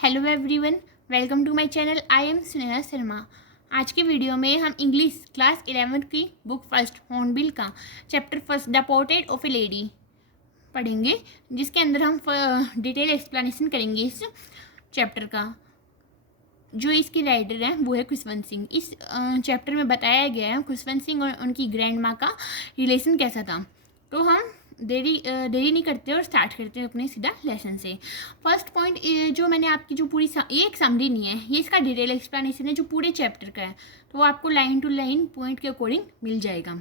Hello everyone, welcome to my channel. I am Sneha Sharma. आज के video में हम इंग्लिश क्लास 11 की बुक फर्स्ट हॉर्नबिल का chapter first the portrait of a lady पढ़ेंगे, जिसके अंदर हम डिटेल एक्सप्लेनेशन करेंगे इस चैप्टर का। जो इसके राइटर हैं वो है खुशवंत सिंह। इस चैप्टर में बताया गया है खुशवंत सिंह और उनकी ग्रैंड माँ का रिलेशन कैसा था। तो हम देरी नहीं करते और स्टार्ट करते हैं अपने सीधा लेसन से। फर्स्ट पॉइंट जो मैंने आपकी जो पूरी ये एक समरी नहीं है, ये इसका डिटेल एक्सप्लेनेशन है जो पूरे चैप्टर का है, तो वो आपको लाइन टू लाइन पॉइंट के अकॉर्डिंग मिल जाएगा।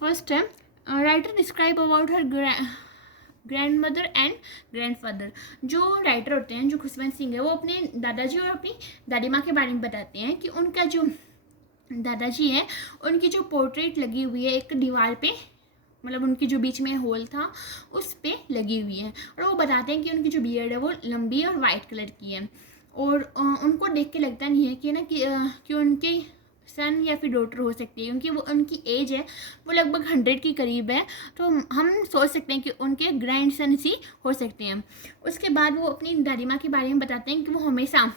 फर्स्ट है writer describe about her grand mother and grand father. जो राइटर होते हैं, जो खुशवंत सिंह है, वो अपने दादाजी और अपनी दादी माँ के बारे में बताते हैं कि उनका जो दादाजी है उनकी जो पोर्ट्रेट लगी हुई है एक दीवार पे, मतलब उनके जो बीच में होल था उस पे लगी हुई है, और वो बताते हैं कि उनकी जो बियर्ड है वो लंबी और वाइट कलर की है, और उनको देख के लगता नहीं है कि उनके सन या फिर डॉटर हो सकती है, क्योंकि वो उनकी एज है वो लगभग 100 के करीब है, तो हम सोच सकते हैं कि उनके ग्रैंड सन ही हो सकते हैं। उसके बाद वो अपनी दादी माँ के बारे में बताते हैं कि वो हमेशा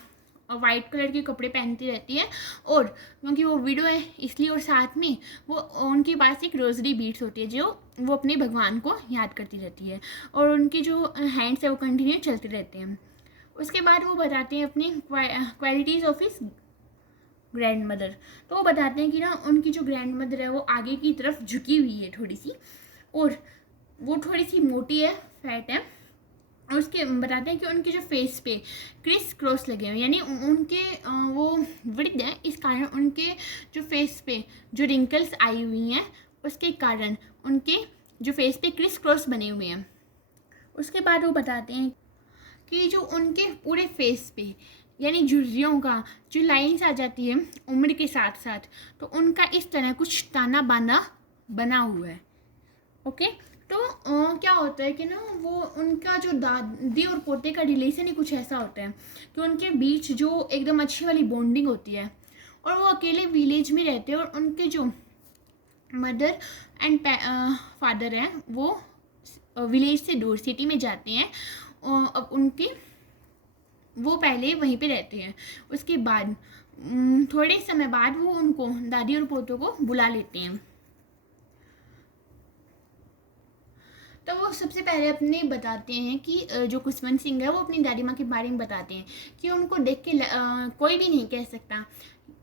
वाइट कलर के कपड़े पहनती रहती है, और क्योंकि वो विडो है इसलिए, और साथ में वो उनके पास एक रोजरी बीड्स होती है जो वो अपने भगवान को याद करती रहती है, और उनकी जो हैंड्स है वो कंटिन्यू चलते रहते हैं। उसके बाद वो बताते हैं अपनी qualities of his grand mother. तो वो बताते हैं कि ना उनकी जो ग्रैंड मदर है वो आगे की तरफ झुकी हुई है थोड़ी सी, और वो थोड़ी सी मोटी है, फैट है, और उसके बताते हैं कि उनके जो फेस पे क्रिस क्रॉस लगे हुए, यानी उनके वो वृद्ध हैं, इस कारण उनके जो फेस पे जो रिंकल्स आई हुई हैं उसके कारण उनके जो फेस पे क्रिस क्रॉस बने हुए हैं। उसके बाद वो बताते हैं कि जो उनके पूरे फेस पे यानी झुर्रियों का जो लाइन्स आ जाती है उम्र के साथ साथ, तो उनका इस तरह कुछ ताना बाना बना हुआ है। ओके, तो क्या होता है कि ना वो उनका जो दादी और पोते का रिलेशन ही कुछ ऐसा होता है कि उनके बीच जो एकदम अच्छी वाली बॉन्डिंग होती है, और वो अकेले विलेज में रहते हैं, और उनके जो मदर एंड फादर हैं वो विलेज से दूर सिटी में जाते हैं, अब उनके वो पहले वहीं पे रहते हैं। उसके बाद थोड़े समय बाद वो उनको दादी और पोतों को बुला लेते हैं। तो वो सबसे पहले अपने बताते हैं कि जो खुशवंत सिंह है वो अपनी दादी माँ के बारे में बताते हैं कि उनको देख के कोई भी नहीं कह सकता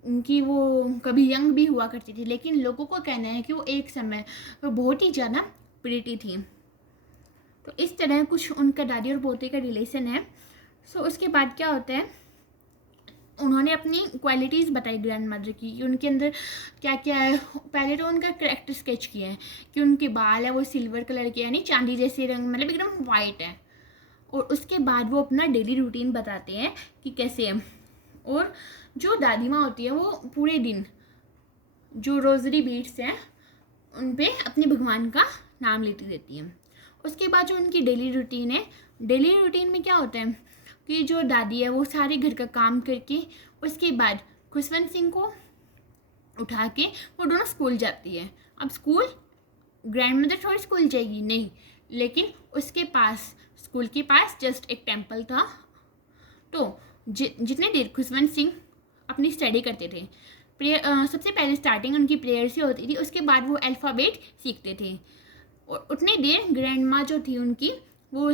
कि वो कभी यंग भी हुआ करती थी, लेकिन लोगों को कहना है कि वो एक समय वो बहुत ही ज़्यादा प्रिटी थी। तो इस तरह कुछ उनका दादी और पोते का रिलेशन है। सो उसके बाद क्या होता है, उन्होंने अपनी क्वालिटीज़ बताई ग्रैंड मदर की कि उनके अंदर क्या क्या है। पहले तो उनका करेक्टर स्केच किया है कि उनके बाल है वो सिल्वर कलर के, यानी चांदी जैसे रंग, मतलब एकदम वाइट है। और उसके बाद वो अपना डेली रूटीन बताते हैं कि कैसे है, और जो दादी माँ होती है वो पूरे दिन जो रोजरी बीड्स हैं उन पर अपने भगवान का नाम लेती रहती है। उसके बाद जो उनकी डेली रूटीन है, डेली रूटीन में क्या होता है कि जो दादी है वो सारे घर का काम करके उसके बाद खुशवंत सिंह को उठा के वो दोनों स्कूल जाती है। अब स्कूल ग्रैंड मदर थोड़ी स्कूल जाएगी, नहीं, लेकिन उसके पास स्कूल के पास जस्ट एक टेम्पल था, तो जितने देर खुशवंत सिंह अपनी स्टडी करते थे, सबसे पहले स्टार्टिंग उनकी प्रेयर से होती थी, उसके बाद वो अल्फ़ाबेट सीखते थे, और उतने देर ग्रैंड माँ जो थी उनकी वो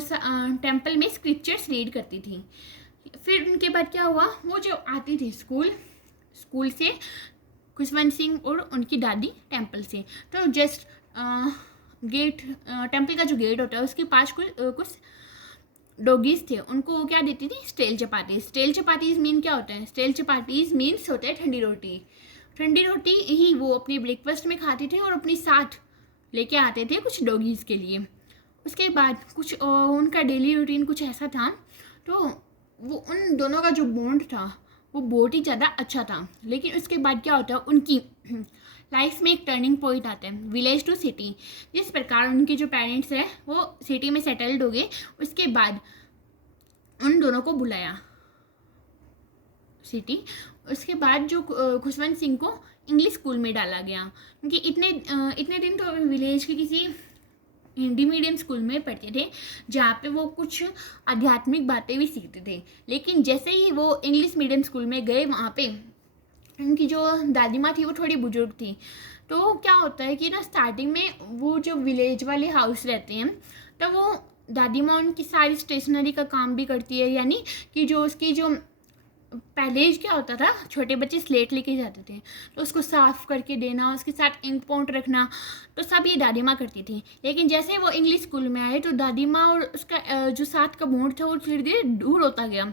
टेम्पल में स्क्रिप्चर्स रीड करती थी। फिर उनके बाद क्या हुआ, वो जो आती थी स्कूल से खुशवंत सिंह और उनकी दादी टेम्पल से, तो जस्ट गेट टेम्पल का जो गेट होता है उसके पास कुछ डॉगीज थे, उनको वो क्या देती थी, stale chapatis. Stale chapatis mean क्या होता है, स्टेल चपातीज मीन्स होता है ठंडी रोटी। ठंडी रोटी ही वो अपने ब्रेकफास्ट में खाते थे और अपने साथ लेके आते थे कुछ डॉगीज़ के लिए। उसके बाद कुछ उनका डेली रूटीन कुछ ऐसा था, तो वो उन दोनों का जो बॉन्ड था वो बहुत ही ज़्यादा अच्छा था। लेकिन उसके बाद क्या होता है, उनकी लाइफ में एक टर्निंग पॉइंट आता है, विलेज टू सिटी। जिस प्रकार उनके जो पेरेंट्स हैं वो सिटी में सेटल्ड हो गए, उसके बाद उन दोनों को बुलाया सिटी। उसके बाद जो खुशवंत सिंह को इंग्लिश स्कूल में डाला गया, क्योंकि इतने दिन तो विलेज के किसी हिंदी मीडियम स्कूल में पढ़ते थे, जहाँ पे वो कुछ आध्यात्मिक बातें भी सीखते थे। लेकिन जैसे ही वो इंग्लिश मीडियम स्कूल में गए, वहाँ पे उनकी जो दादी माँ थी वो थोड़ी बुजुर्ग थी। तो क्या होता है कि ना, स्टार्टिंग में वो जो विलेज वाले हाउस रहते हैं, तो वो दादी माँ उनकी सारी स्टेशनरी का काम भी करती है। यानी कि जो उसकी जो पहले क्या होता था, छोटे बच्चे स्लेट लेके जाते थे, तो उसको साफ़ करके देना, उसके साथ इंक पॉइंट रखना, तो सब ये दादी माँ करती थी। लेकिन जैसे वो इंग्लिश स्कूल में आए, तो दादी माँ और उसका जो साथ का बॉन्ड था वो धीरे धीरे दूर होता गया,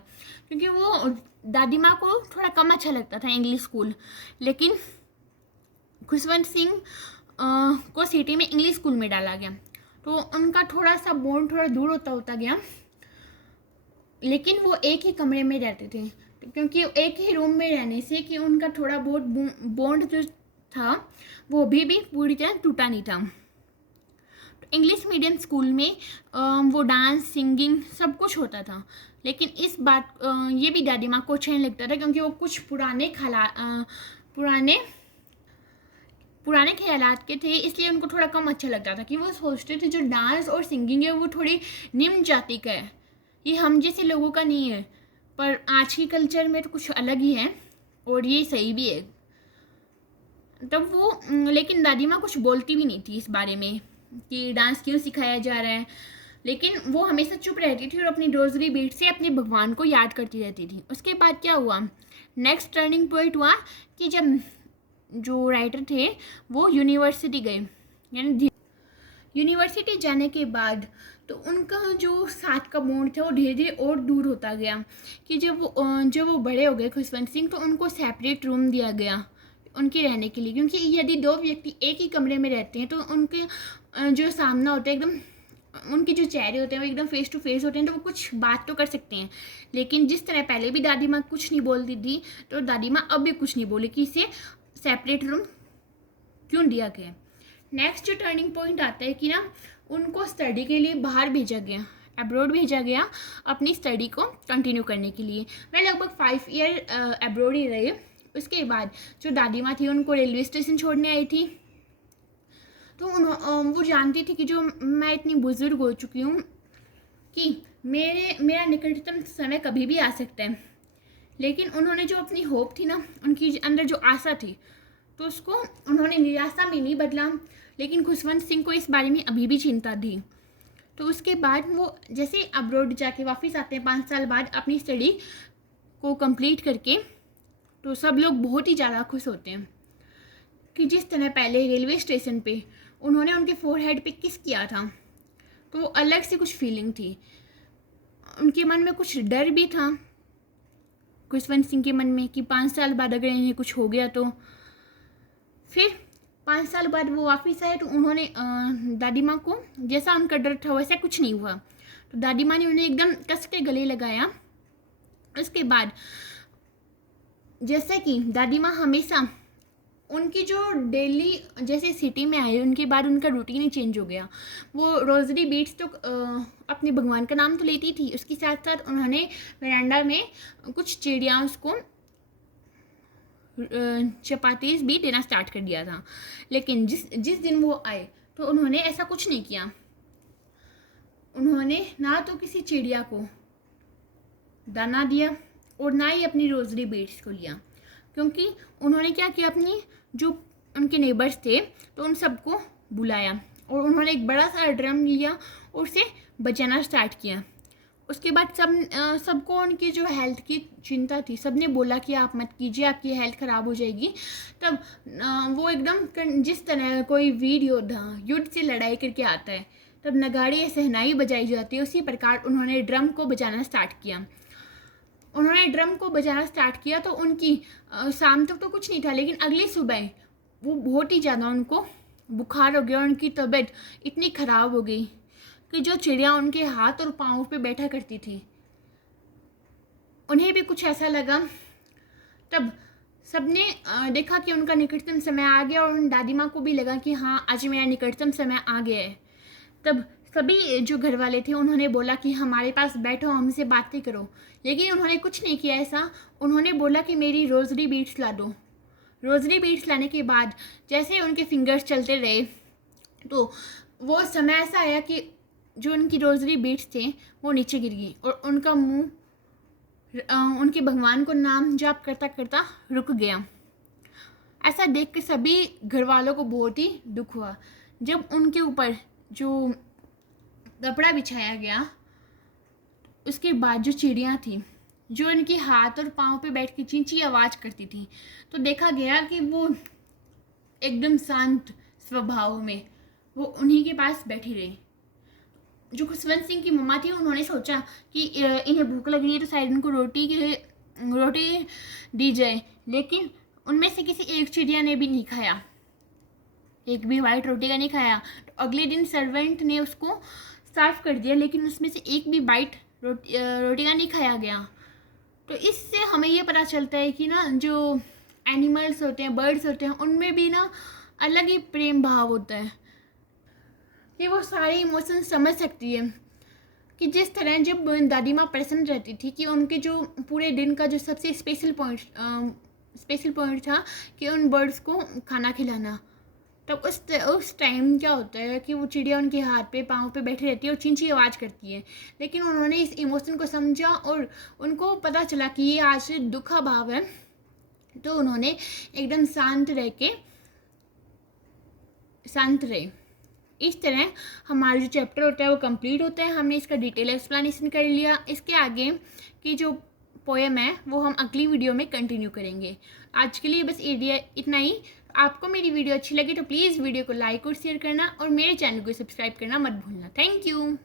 क्योंकि वो दादी माँ को थोड़ा कम अच्छा लगता था इंग्लिश स्कूल। लेकिन खुशवंत सिंह को सिटी में इंग्लिश स्कूल में डाला गया, तो उनका थोड़ा सा बॉन्ड थोड़ा दूर होता गया। लेकिन वो एक ही कमरे में रहते थे, क्योंकि एक ही रूम में रहने से कि उनका थोड़ा बहुत बॉन्ड जो था वो भी पूरी तरह टूटा नहीं था। तो इंग्लिश मीडियम स्कूल में वो डांस, सिंगिंग सब कुछ होता था। लेकिन इस बात ये भी दादी माँ को अच्छा नहीं लगता था, क्योंकि वो कुछ पुराने ख्यालात के थे, इसलिए उनको थोड़ा कम अच्छा लगता था। कि वो सोचते थे जो डांस और सिंगिंग है वो थोड़ी निम्न जाति का है, ये हम जैसे लोगों का नहीं है। पर आज की कल्चर में तो कुछ अलग ही है, और ये सही भी है। तब वो लेकिन दादी माँ कुछ बोलती भी नहीं थी इस बारे में कि डांस क्यों सिखाया जा रहा है। लेकिन वो हमेशा चुप रहती थी और अपनी रोजरी बीट से अपने भगवान को याद करती रहती थी। उसके बाद क्या हुआ, नेक्स्ट टर्निंग पॉइंट हुआ कि जब जो राइटर थे वो यूनिवर्सिटी गए। यानी यूनिवर्सिटी जाने के बाद तो उनका जो साथ का बॉन्ड था वो धीरे धीरे और दूर होता गया। कि जब वो बड़े हो गए खुशवंत सिंह, तो उनको सेपरेट रूम दिया गया उनके रहने के लिए। क्योंकि यदि दो व्यक्ति एक ही कमरे में रहते हैं तो उनके जो सामना होता है एकदम, उनके जो चेहरे होते हैं वो एकदम फेस टू फेस होते हैं, तो वो कुछ बात तो कर सकते हैं। लेकिन जिस तरह पहले भी दादी माँ कुछ नहीं बोलती थी, तो दादी माँ अब भी कुछ नहीं बोली कि इसे सेपरेट रूम क्यों दिया गया। नेक्स्ट जो टर्निंग पॉइंट आता है कि ना, उनको स्टडी के लिए बाहर भेजा गया, अब्रॉड भेजा गया अपनी स्टडी को कंटिन्यू करने के लिए। मैं लगभग 5 ईयर अब्रॉड ही रहे। उसके बाद जो दादी माँ थी उनको रेलवे स्टेशन छोड़ने आई थी। तो वो जानती थी कि जो मैं इतनी बुजुर्ग हो चुकी हूँ कि मेरा निकटतम समय कभी भी आ सकता है। लेकिन उन्होंने जो अपनी होप थी ना, उनकी अंदर जो आशा थी, तो उसको उन्होंने निराशा में नहीं बदला। लेकिन खुशवंत सिंह को इस बारे में अभी भी चिंता थी। तो उसके बाद वो जैसे अब्रॉड जाके वापस आते हैं 5 साल बाद अपनी स्टडी को कंप्लीट करके, तो सब लोग बहुत ही ज़्यादा खुश होते हैं कि जिस तरह पहले रेलवे स्टेशन पे उन्होंने उनके फोरहेड पे किस किया था, तो वो अलग से कुछ फीलिंग थी। उनके मन में कुछ डर भी था, खुशवंत सिंह के मन में, कि 5 साल बाद अगर इन्हें कुछ हो गया तो। फिर 5 साल बाद वो वापस आए, तो उन्होंने दादी माँ को जैसा उनका डर था वैसा कुछ नहीं हुआ। तो दादी माँ ने उन्हें एकदम कस के गले लगाया। उसके बाद जैसे कि दादी माँ हमेशा उनकी जो डेली, जैसे सिटी में आए उनके बाद उनका रूटीन ही चेंज हो गया। वो रोजरी बीट्स तो अपने भगवान का नाम तो लेती थी, उसके साथ साथ उन्होंने वरांडा में कुछ चिड़िया उसको चपातीस भी देना स्टार्ट कर दिया था। लेकिन जिस दिन वो आए तो उन्होंने ऐसा कुछ नहीं किया। उन्होंने ना तो किसी चिड़िया को दाना दिया और ना ही अपनी रोजरी बीट्स को लिया, क्योंकि उन्होंने क्या किया, अपनी जो उनके नेबर्स थे तो उन सबको बुलाया और उन्होंने एक बड़ा सा ड्रम लिया और उसे बजाना स्टार्ट किया। उसके बाद सबको उनकी जो हेल्थ की चिंता थी, सबने बोला कि आप मत कीजिए, आपकी हेल्थ ख़राब हो जाएगी। तब वो एकदम जिस तरह कोई वीर योद्धा युद्ध से लड़ाई करके आता है, तब नगाड़े या सहनाई बजाई जाती है, उसी प्रकार उन्होंने ड्रम को बजाना स्टार्ट किया। उन्होंने ड्रम को बजाना स्टार्ट किया तो उनकी शाम तक तो कुछ नहीं था, लेकिन अगली सुबह वो बहुत ही ज़्यादा उनको बुखार हो गया। उनकी तबीयत इतनी ख़राब हो गई कि जो चिड़िया उनके हाथ और पाँव पे बैठा करती थी, उन्हें भी कुछ ऐसा लगा। तब सबने देखा कि उनका निकटतम समय आ गया, और उन दादी माँ को भी लगा कि हाँ, आज मेरा निकटतम समय आ गया है। तब सभी जो घर वाले थे उन्होंने बोला कि हमारे पास बैठो, हमसे बातें करो। लेकिन उन्होंने कुछ नहीं किया ऐसा। उन्होंने बोला कि मेरी रोजरी बीट्स ला दो। रोजरी बीट्स लाने के बाद जैसे उनके फिंगर्स चलते रहे, तो वो समय ऐसा आया कि जो उनकी रोजरी बीट्स थे वो नीचे गिर गई और उनका मुंह उनके भगवान को नाम जाप करता करता रुक गया। ऐसा देख के सभी घर वालों को बहुत ही दुख हुआ। जब उनके ऊपर जो कपड़ा बिछाया गया उसके बाद जो चिड़ियाँ थी जो उनके हाथ और पाँव पे बैठ के चींची आवाज़ करती थी, तो देखा गया कि वो एकदम शांत स्वभाव में वो उन्हीं के पास बैठी रही। जो खुशवंत सिंह की मम्मा थी उन्होंने सोचा कि इन्हें भूख लग रही है तो शायद इनको रोटी दी जाए, लेकिन उनमें से किसी एक चिड़िया ने भी नहीं खाया, एक भी वाइट रोटी का नहीं खाया। तो अगले दिन सर्वेंट ने उसको साफ कर दिया, लेकिन उसमें से एक भी वाइट रोटी का नहीं खाया गया। तो इससे हमें ये पता चलता है कि ना जो एनिमल्स होते हैं, बर्ड्स होते हैं, उनमें भी ना अलग ही प्रेम भाव होता है कि वो सारे इमोशन समझ सकती है। कि जिस तरह जब दादी माँ प्रसन्न रहती थी कि उनके जो पूरे दिन का जो सबसे स्पेशल पॉइंट था कि उन बर्ड्स को खाना खिलाना, तब उस टाइम क्या होता है कि वो चिड़िया उनके हाथ पे पाँव पे बैठी रहती है और चींची आवाज़ करती है, लेकिन उन्होंने इस इमोशन को समझा और उनको पता चला कि ये आज से दुख का भाव है, तो उन्होंने एकदम शांत रहे। इस तरह हमारा जो चैप्टर होता है वो कंप्लीट होता है। हमने इसका डिटेल एक्सप्लेनेशन कर लिया। इसके आगे की जो पोएम है वो हम अगली वीडियो में कंटिन्यू करेंगे। आज के लिए बस इतना ही। आपको मेरी वीडियो अच्छी लगी तो प्लीज़ वीडियो को लाइक और शेयर करना और मेरे चैनल को सब्सक्राइब करना मत भूलना। Thank you.